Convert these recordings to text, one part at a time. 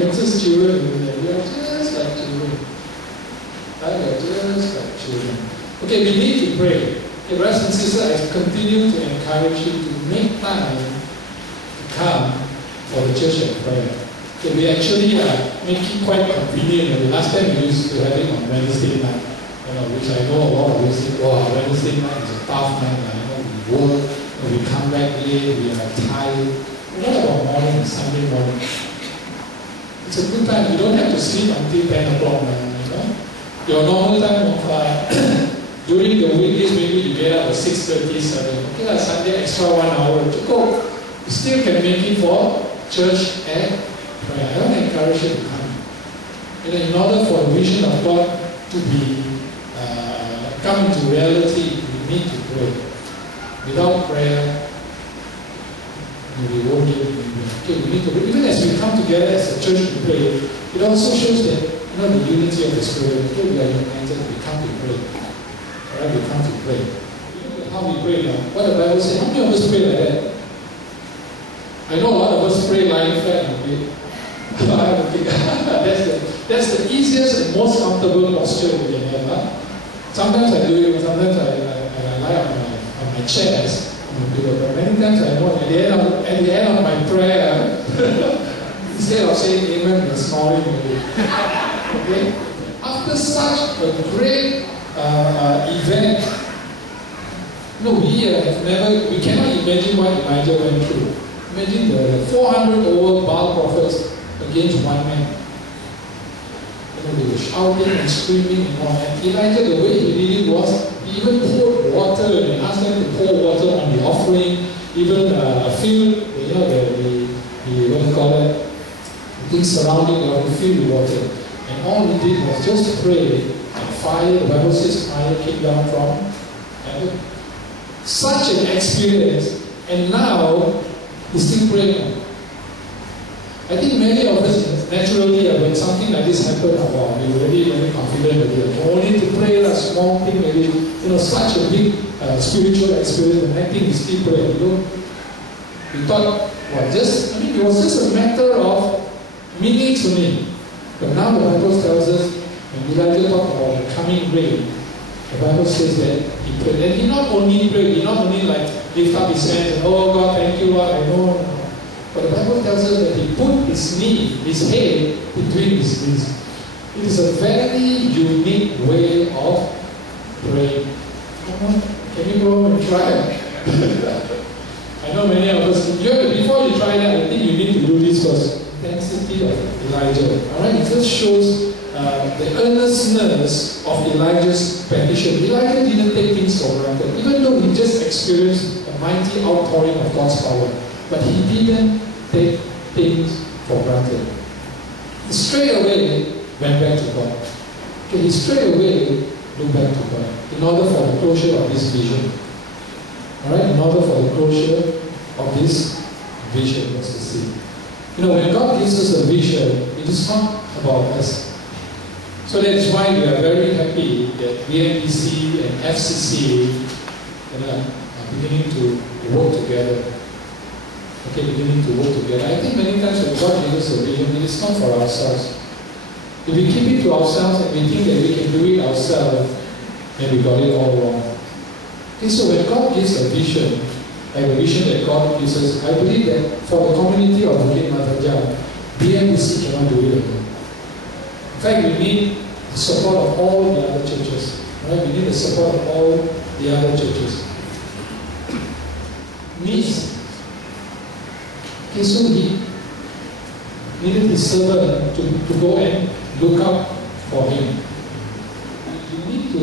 Vince's children, we are just like children. We are just like children. Okay, we need to pray. Okay, brothers and sisters, I continue to encourage you to make time to come for the church and prayer. Okay, we actually make it quite convenient. The last time we used to have it on Wednesday night, which I know a lot of you say, wow, Wednesday night is a tough night. We work, we come back late, we are tired. What about morning, Sunday morning? It's a good time. You don't have to sleep until 10 o'clock. Your normal time of during the weekdays, maybe you get up at 6:30, 7. Okay, Sunday extra 1 hour to go. You still can make it for church and prayer. I want to encourage you to come. In order for the vision of God to be come into reality, we need to pray. Without prayer, we won't get it. Okay, we need to pray. Even as we come together as a church to pray, it also shows that the unity of the Spirit. Okay, we are united, we come to pray. Alright, we come to pray. Look at how we pray now. What the Bible says, how many of us pray like that? I know a lot of us pray lying flat and pray. That's the easiest and most comfortable posture we can have. Huh? Sometimes I do it, but sometimes I lie on my chest. But many times I know at the end of my prayer, instead of saying amen, we're snoring. Okay? After such a great event, we cannot imagine what Elijah went through. Imagine the 400 over Baal prophets against one man. They were shouting and screaming and all that. Elijah, the way he did it was, he even poured water and asked them to pour water on the offering, even fill, what do you call it, things surrounding the offering, fill the water. And all he did was just pray, and fire, the Bible says fire came down from heaven. Such an experience, and now he's still praying. I think many of us naturally, when something like this happens, we're already very confident that we only to pray a small thing, maybe, such a big spiritual experience, and I think we still pray. We thought, it was just a matter of minutes only. But now the Bible tells us, when Elijah talked about the coming rain, the Bible says that he prayed. And he not only prayed, he not only lift up his hands and, oh God, thank you, Lord, I know. But the Bible tells us that he put his head between his knees. It is a very unique way of praying. Come on, can you go and try it? I know many of us, before you try that, I think you need to do this first. Intensity of Elijah. Alright, it just shows the earnestness of Elijah's petition. Elijah didn't take things for granted, even though he just experienced a mighty outpouring of God's power. But he didn't take things for granted. He straight away went back to God. Okay, he straight away looked back to God in order for the closure of this vision. Alright, in order for the closure of this vision was to see. When God gives us a vision, it is not about us. So that is why we are very happy that BNPC and FCC are beginning to work together. Okay, beginning to work together. I think many times when God gives us a vision, it is not for ourselves. If we keep it to ourselves and we think that we can do it ourselves, then we got it all wrong. Okay, so when God gives a vision, like the vision that God gives us, I believe that for the community of Bukit Mattajam, BNPC cannot do it alone. In fact, we need the support of all the other churches. Right? We need the support of all the other churches. Needs. Okay, so he needed his servant to go and look up for him. You need to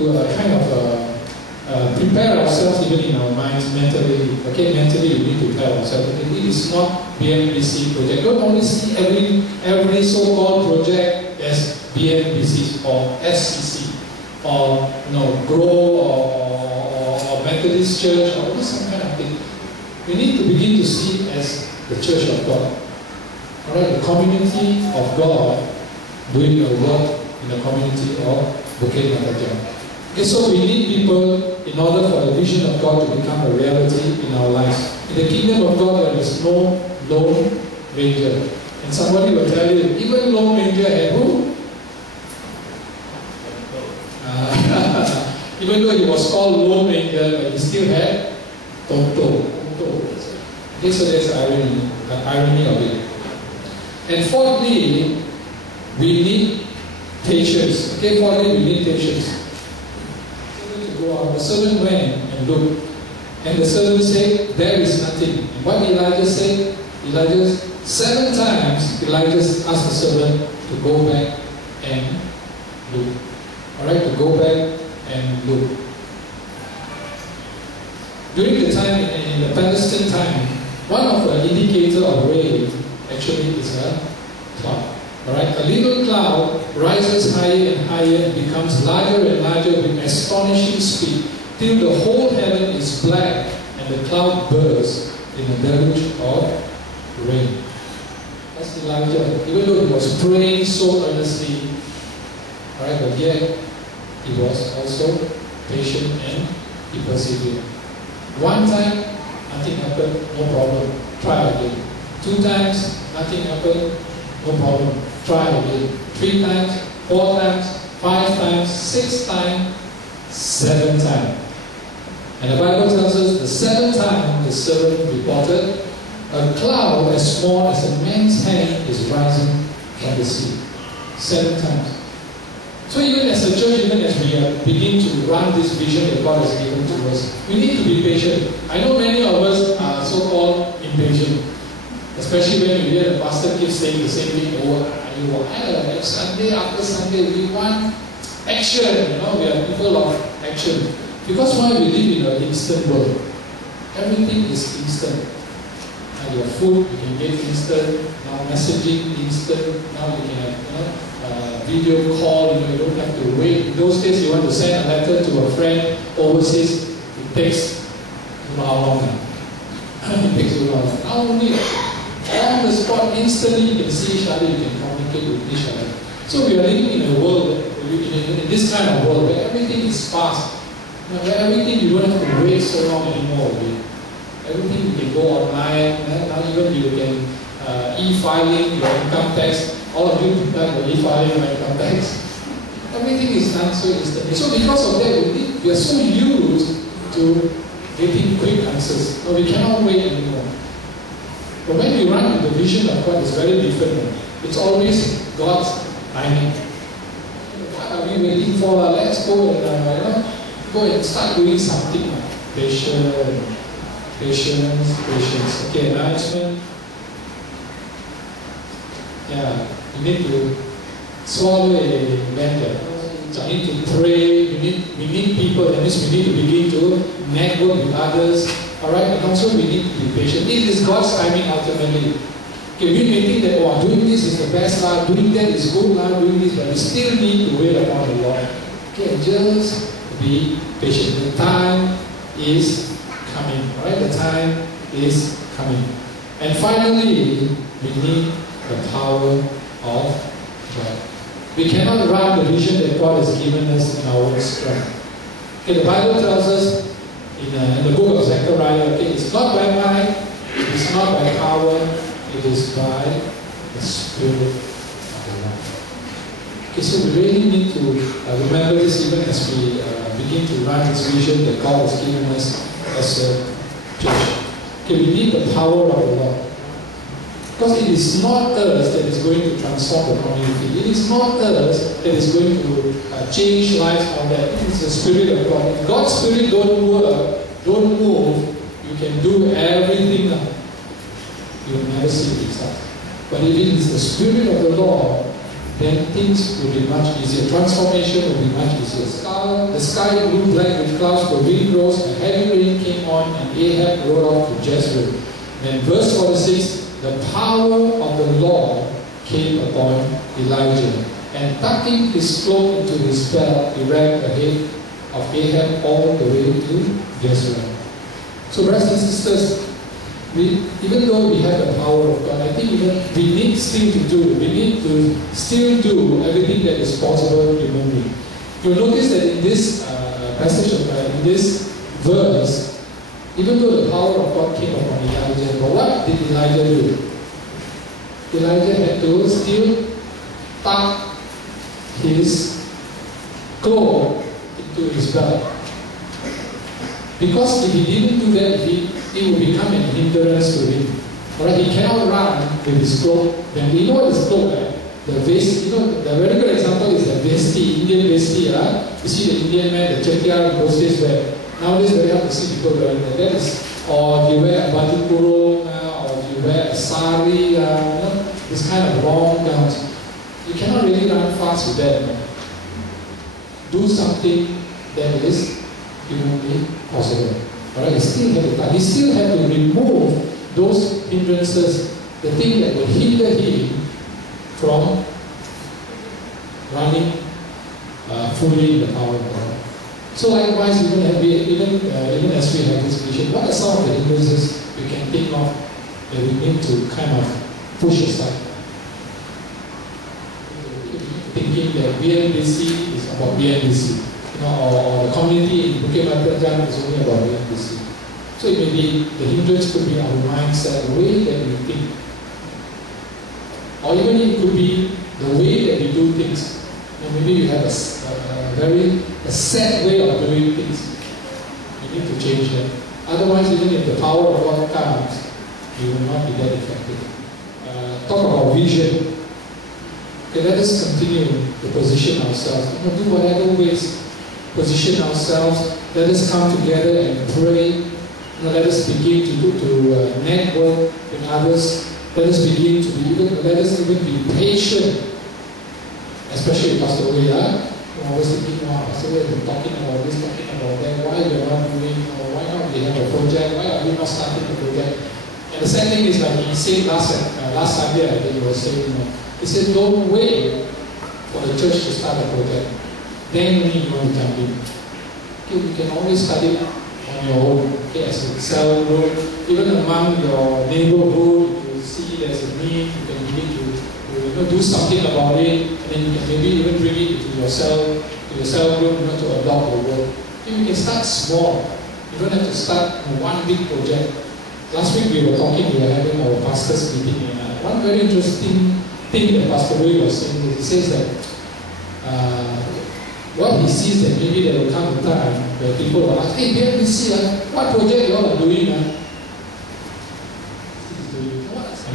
prepare ourselves even in our minds mentally. Okay, mentally we need to tell ourselves that it is not BNPC project. Don't only see every so-called project as BNPC or SCC or Grow or Methodist Church or some kind of thing. We need to begin to see it as the Church of God. Alright, the community of God doing a work in the community of Bukit Mattajam. Okay, so we need people in order for the vision of God to become a reality in our lives. In the kingdom of God, there is no lone ranger. And somebody will tell you, even Lone Ranger had who? Even though he was called Lone Ranger, but he still had Tonto. Okay, so there's the irony of it. And fourthly, we need patience. Okay, fourthly, we need patience. The servant went and looked, and the servant said, there is nothing. And what Elijah said, 7 times, Elijah asked the servant to go back and look. Alright, to go back and look. During the time, in the Palestine time, one of the indicators of rain actually is a cloud. Alright, a little cloud rises higher and higher and becomes larger and larger with astonishing speed till the whole heaven is black and the cloud bursts in a deluge of rain. That's Elijah. Even though he was praying so earnestly, alright, but yet he was also patient and he persevered. 1 time, nothing happened, no problem. Try again. 2 times, nothing happened, no problem. Try again. 3 times, 4 times, 5 times, 6 times, 7 times. And the Bible tells us the 7th time the servant reported, a cloud as small as a man's hand is rising from the sea. 7 times. So even as a church, even as we begin to run this vision that God has given to us, we need to be patient. I know many of us are so-called impatient. Especially when you hear the pastor keep saying the same thing over and over. Sunday after Sunday, we want action. You know, we are people of action. Because why we live in an instant world? Everything is instant. Now your food, you can get instant. Now messaging, instant. Now you can have, video call. You don't have to wait. In those days, you want to send a letter to a friend overseas. It takes how long now? It takes too long. Now only on the spot, instantly you can see each other, you can communicate with each other. So we are living in a world, in this kind of world where everything is fast. Where everything you don't have to wait so long anymore. Everything you can go online. Now even you can e-filing your income tax. All of you have e-filing your income tax. Everything is done so instantly. So because of that, we are so used to getting quick answers. No, we cannot wait anymore. But when we run with the vision of God, it's very different. It's always God's timing. What are we waiting for? Let's go and go and start doing something. Patience. Okay, announcement. Yeah, you need to swallow a lemon. You need to pray. We need people. That means we need to begin to network with others. Alright, and also we need to be patient. It is God's timing ultimately. Okay, we may think that doing this is the best life, doing that is good life, doing this, but we still need to wait upon the Lord. Okay, just be patient. The time is coming. Alright, the time is coming. And finally, we need the power of God. We cannot run the vision that God has given us in our own strength. Okay, the Bible tells us in the book of Zechariah, okay, it's not by might, it's not by power, it is by the Spirit of the Lord. Okay, so we really need to remember this even as we begin to run this vision that God has given us as a church. Okay, we need the power of the Lord. Because it is not us that is going to transform the community. It is not us that is going to change lives on that. It is the Spirit of God. If God's Spirit don't work, don't move, you can do everything now. You will never see results. But if it is the Spirit of the Lord, then things will be much easier. Transformation will be much easier. The sky grew black with clouds, the wind rose, a heavy rain came on, and Ahab rode off to Jezreel. Then verse 46, the power of the Lord came upon Elijah, and tucking his cloak into his belt, he ran ahead of Ahab all the way to Jezreel. So brothers and sisters, even though we have the power of God, I think we need still to do. We need to still do everything that is possible humanly. You'll notice that in this passage of in this verse, even though the power of God came upon Elijah, but what did Elijah do? Elijah had to still tuck his cloak into his belt. Because if he didn't do that, it would become an hindrance to him. Alright, he cannot run with his cloak. Then you know what is cloak, right? The vest, you know, the very good example is the vesti, Indian vesti. You see the Indian man, the chettiar in those days wear. Nowadays very hard to see people wearing that. That is, or you wear a baju kurung, or you wear a sari, you know, this kind of long gowns. You cannot really run fast with that. Do something that is humanly possible. Alright, he still had to remove those hindrances, the thing that will hinder him from running fully in the power of God. So likewise, even as we have this vision, what are some of the hindrances we can think of that we need to kind of push aside? Thinking that BNBC is about BNBC, you know, or the community in Bukit Bintang is only about BNBC. So it may be, the hindrance could be our mindset, the way that we think. Or even it could be the way that we do things. You know, maybe you have a set way of doing things. You need to change that. Otherwise, even if the power of God comes, you will not be that effective. Talk about vision. Okay, let us continue to position ourselves. You know, do whatever ways. Position ourselves. Let us come together and pray. You know, let us begin to network with others. Let us begin to let us even be patient, especially Pastor Wei. I was thinking, Pastor Wei has been talking about this, talking about that. Why we are not doing, or why not we have a project? Why are we not starting the project? And the second thing is, like he said last Sunday, I think he was saying, you know, he said, don't wait for the church to start a project. Then only you want to jump in. Okay, you can always start it on your own. Okay, as a cell group, even among your neighborhood, you see there's a need, you can begin to do something about it, and then you can maybe even bring it to your cell group, you know, to adopt the work. Okay, you can start small. You don't have to start one big project. Last week we were having our pastors meeting, and one very interesting thing that Pastor Wei was saying is, he says that what he sees that maybe there will come a time where people will ask, hey, BNBC, what project you all are doing? And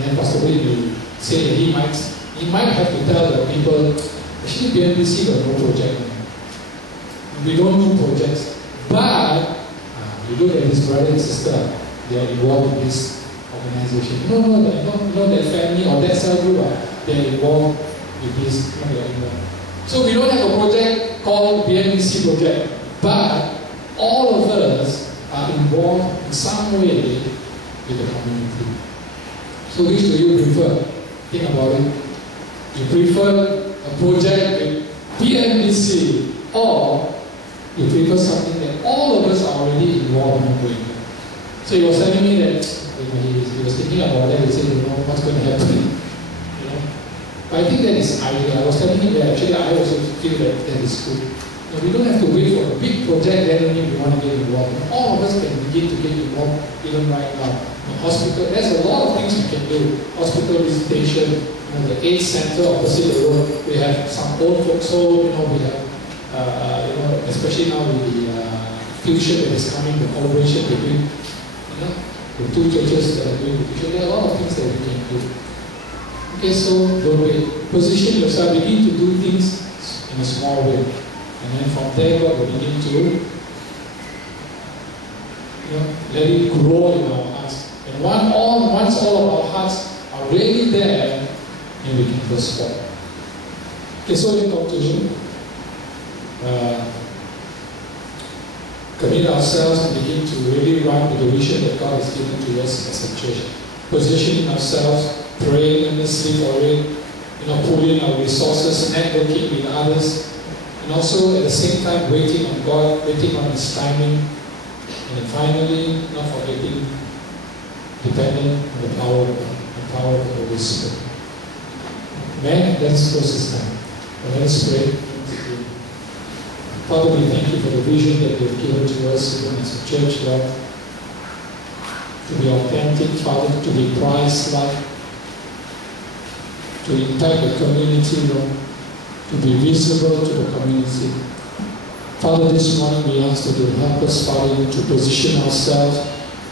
then Pastor Wei will say that he might have to tell the people, actually BNBC got no project. We don't do projects. But you look at his brother and sister, they are involved in this organization. No, that family or that cell group, they are involved with this. So we don't have a project called BNBC project, but all of us are involved in some way with the community. So which do you prefer? Think about it. You prefer a project with BNBC, or you prefer something that all of us are already involved in doing? So he was telling me that he was thinking about that. He said, you know, what's going to happen? But I think that is ideal. I was telling him that actually I also feel that is good. You know, we don't have to wait for a big project then only we want to get involved. All of us can begin to get involved even right now. Hospital, there's a lot of things we can do. Hospital visitation, the AIDS center opposite the road. We have some old folks home. We have, especially now with the fusion that is coming, the collaboration between, the two churches that are doing the fusion. There are a lot of things that we can do. Okay, so don't wait. Position yourself, begin to do things in a small way. And then from there, God will begin to let it grow in our hearts. And once all of our hearts are really there, then we can first walk. Okay, so in conclusion, commit ourselves and begin to really run with the vision that God has given to us as a church. Positioning ourselves, praying earnestly for it, pulling our resources, networking with others, and also at the same time waiting on God, waiting on His timing, and then finally not forgetting, depending on the power of the Holy Spirit. Amen. Let us close this time. Let us pray. Father, we thank you for the vision that you have given to us even as a church, Lord, to be authentic, Father, to be Christ-like, to impact the community, Lord, to be visible to the community. Father, this morning we ask that you help us, Father, to position ourselves,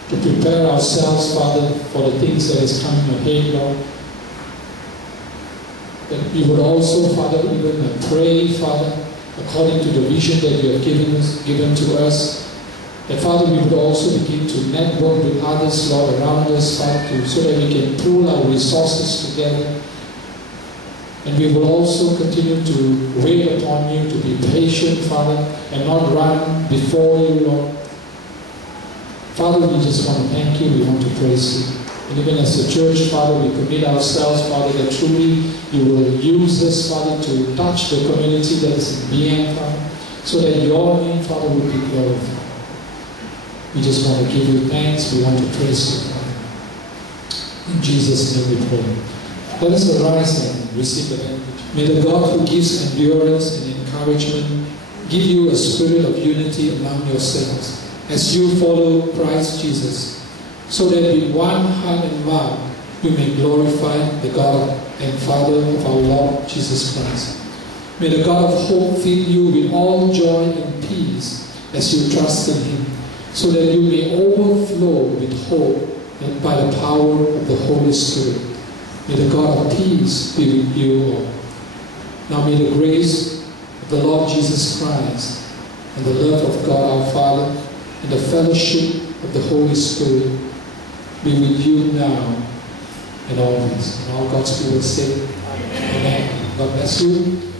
to prepare ourselves, Father, for the things that is coming ahead, Lord. That we would also, Father, even pray, Father, according to the vision that you have given to us. That, Father, we would also begin to network with others, Lord, around us, Father, so that we can pool our resources together. And we will also continue to wait upon you, to be patient, Father, and not run before you, Lord. Father, we just want to thank you, we want to praise you. And even as a church, Father, we commit ourselves, Father, that truly you will use us, Father, to touch the community that is in BN, Father, so that your name, Father, will be glorified. We just want to give you thanks, we want to praise you, Father. In Jesus' name we pray. Let us arise and receive the benefit. May the God who gives endurance and encouragement give you a spirit of unity among yourselves as you follow Christ Jesus, so that with one heart and mouth you may glorify the God and Father of our Lord Jesus Christ. May the God of hope fill you with all joy and peace as you trust in Him, so that you may overflow with hope and by the power of the Holy Spirit. May the God of peace be with you all. Now may the grace of the Lord Jesus Christ and the love of God our Father and the fellowship of the Holy Spirit be with you now and always. And all God's people say, Amen. God bless you.